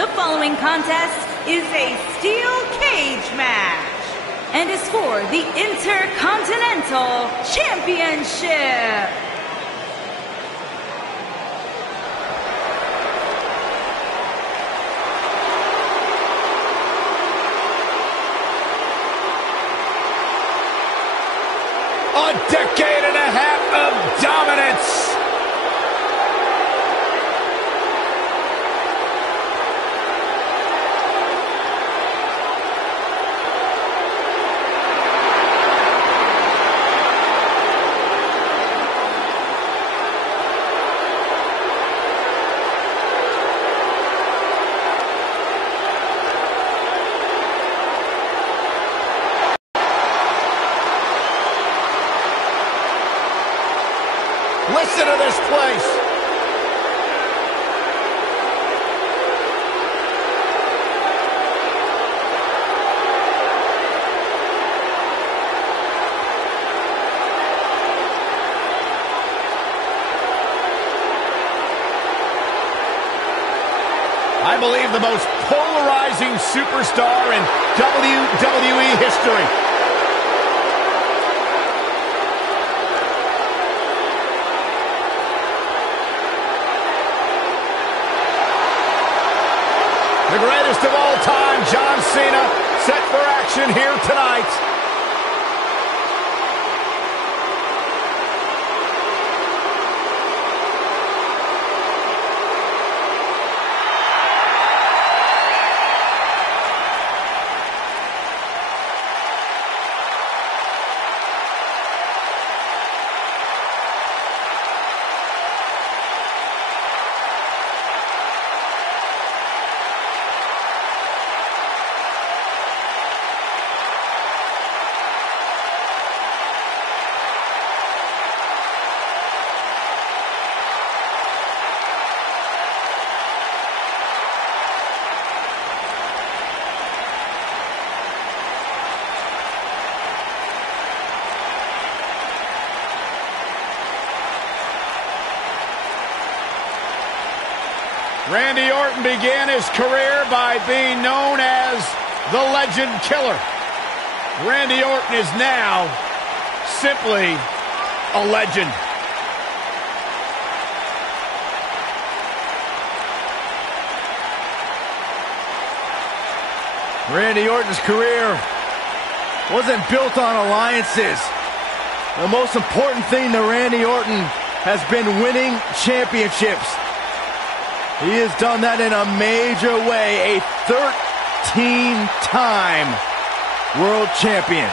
The following contest is a steel cage match and is for the Intercontinental Championship. A decade and a half of dominance. Listen to this place. I believe the most polarizing superstar in WWE history. The greatest of all time, John Cena, set for action here tonight. Randy Orton began his career by being known as the Legend Killer. Randy Orton is now simply a legend. Randy Orton's career wasn't built on alliances. The most important thing to Randy Orton has been winning championships. He has done that in a major way, a 13-time world champion.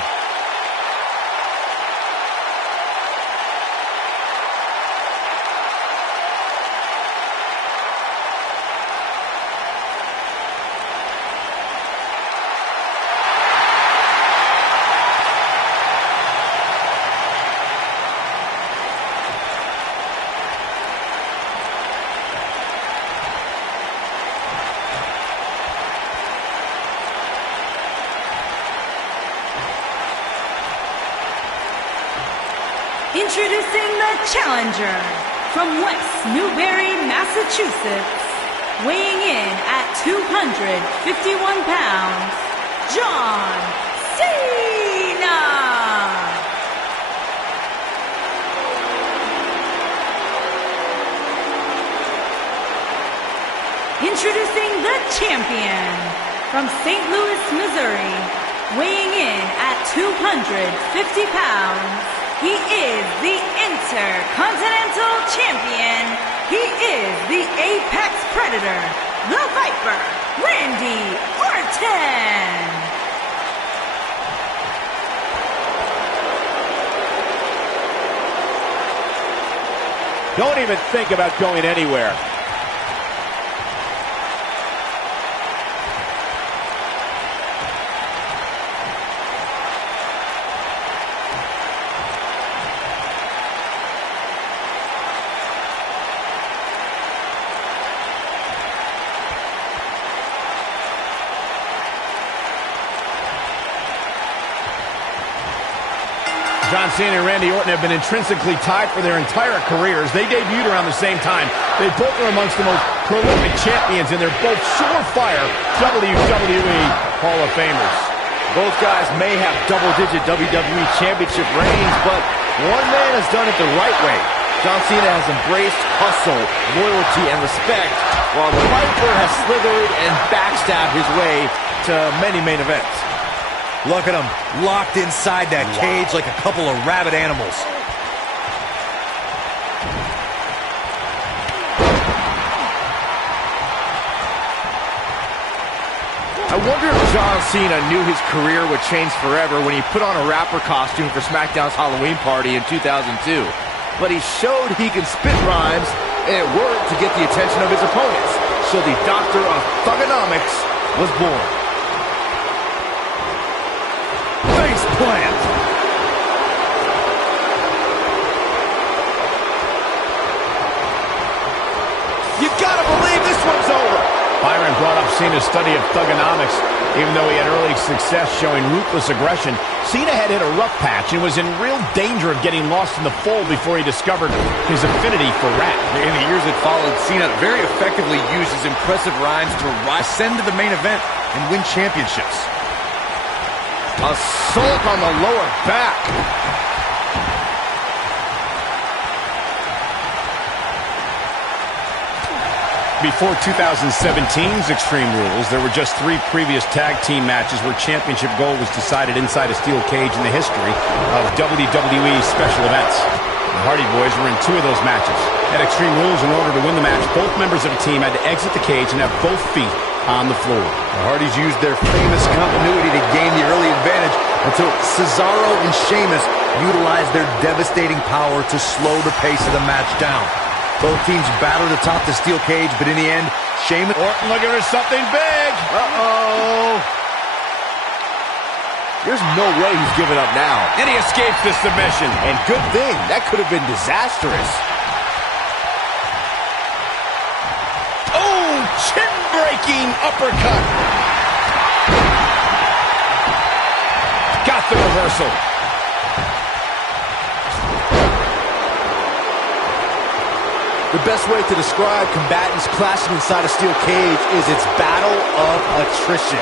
Introducing the challenger from West Newbury, Massachusetts, weighing in at 251 pounds, John Cena! Introducing the champion from St. Louis, Missouri, weighing in at 250 pounds, he is the Intercontinental Champion. He is the Apex Predator, the Viper, Randy Orton. Don't even think about going anywhere. John Cena and Randy Orton have been intrinsically tied for their entire careers. They debuted around the same time. They both are amongst the most prolific champions, and they're both surefire WWE Hall of Famers. Both guys may have double-digit WWE Championship reigns, but one man has done it the right way. John Cena has embraced hustle, loyalty, and respect, while the Viper has slithered and backstabbed his way to many main events. Look at him, locked inside that cage like a couple of rabid animals. I wonder if John Cena knew his career would change forever when he put on a rapper costume for SmackDown's Halloween party in 2002. But he showed he can spit rhymes, and it worked to get the attention of his opponents. So the Doctor of Thugonomics was born. Face plant. You gotta believe this one's over. Byron brought up Cena's study of thugonomics. Even though he had early success showing ruthless aggression, Cena had hit a rough patch and was in real danger of getting lost in the fold before he discovered his affinity for rap. In the years that followed, Cena very effectively used his impressive rhymes to ascend to the main event and win championships. Assault on the lower back. Before 2017's Extreme Rules, there were just 3 previous tag team matches where championship gold was decided inside a steel cage in the history of WWE special events. The Hardy Boys were in 2 of those matches. At Extreme Rules, in order to win the match, both members of a team had to exit the cage and have both feet on the floor. The Hardys used their famous continuity to gain the early advantage until Cesaro and Sheamus utilized their devastating power to slow the pace of the match down. Both teams battled atop the steel cage, but in the end, Sheamus... Orton looking for something big. Uh-oh. There's no way he's giving up now. And he escapes the submission. And good thing. That could have been disastrous. Oh, chin-breaking uppercut. Got the reversal. The best way to describe combatants clashing inside a steel cage is its battle of attrition.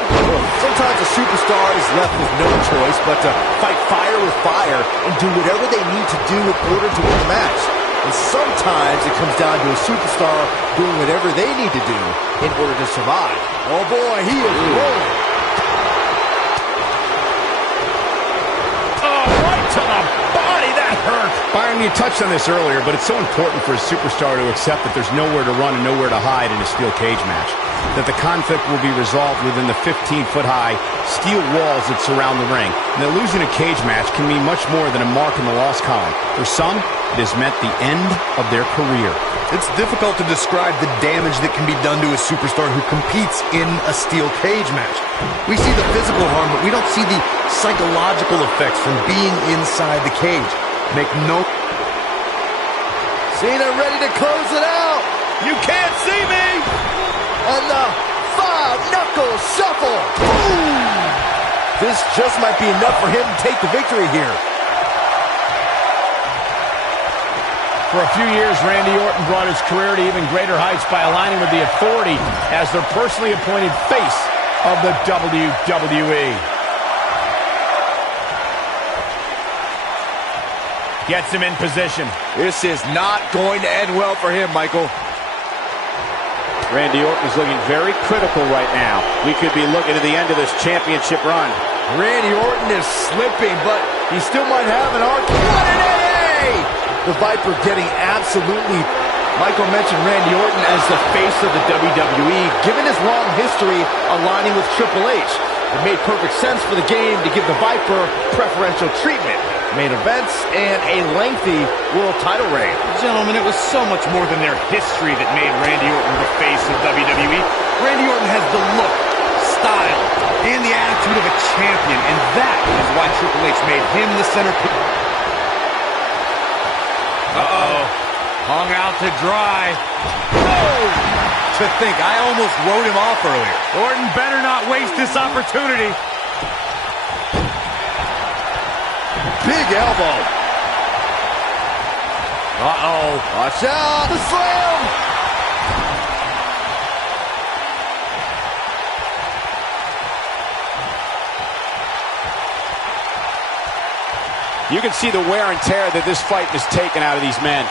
Sometimes a superstar is left with no choice but to fight fire with fire and do whatever they need to do in order to win the match. And sometimes it comes down to a superstar doing whatever they need to do in order to survive. Oh boy, he is rolling. Oh, right to the body. That hurt. Byron, you touched on this earlier, but it's so important for a superstar to accept that there's nowhere to run and nowhere to hide in a steel cage match. That the conflict will be resolved within the 15-foot-high steel walls that surround the ring. And that losing a cage match can mean much more than a mark in the loss column. For some, it has meant the end of their career. It's difficult to describe the damage that can be done to a superstar who competes in a steel cage match. We see the physical harm, but we don't see the psychological effects from being inside the cage. Make no... Cena ready to close it out. You can't see me. And the 5-knuckle shuffle. Boom! This just might be enough for him to take the victory here. For a few years, Randy Orton brought his career to even greater heights by aligning with the Authority as their personally appointed face of the WWE. Gets him in position. This is not going to end well for him, Michael. Randy Orton is looking very critical right now. We could be looking at the end of this championship run. Randy Orton is slipping, but he still might have an arc. What an AA! The Viper getting absolutely... Michael mentioned Randy Orton as the face of the WWE. Given his long history aligning with Triple H, it made perfect sense for the game to give the Viper preferential treatment, main events, and a lengthy world title reign. Gentlemen, it was so much more than their history that made Randy Orton the face of WWE. Randy Orton has the look, style, and the attitude of a champion, and that is why Triple H made him the centerpiece. Uh-oh. Hung out to dry. Oh! To think, I almost wrote him off earlier. Orton better not waste this opportunity. Big elbow. Uh-oh. Watch out. The slam. You can see the wear and tear that this fight has taken out of these men.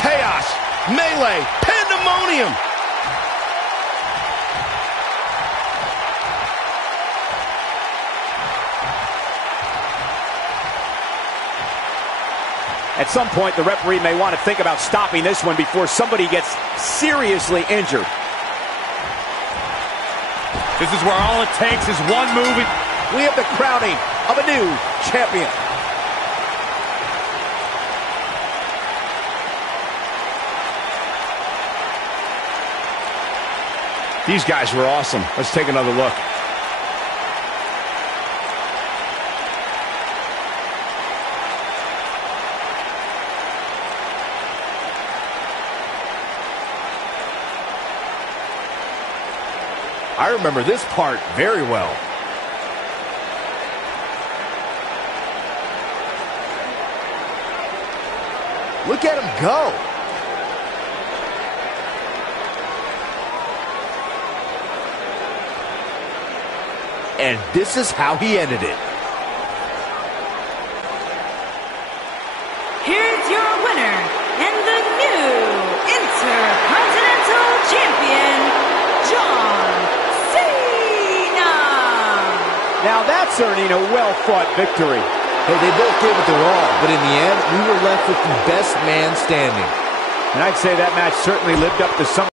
Chaos, melee, pandemonium. At some point, the referee may want to think about stopping this one before somebody gets seriously injured. This is where all it takes is one move. We have the crowning of a new champion. These guys were awesome. Let's take another look. I remember this part very well. Look at him go. And this is how he ended it. Here's your winner and the new Intercontinental Champion, John Cena. Now that's earning a well-fought victory. Hey, they both gave it their all, but in the end, we were left with the best man standing. And I'd say that match certainly lived up to some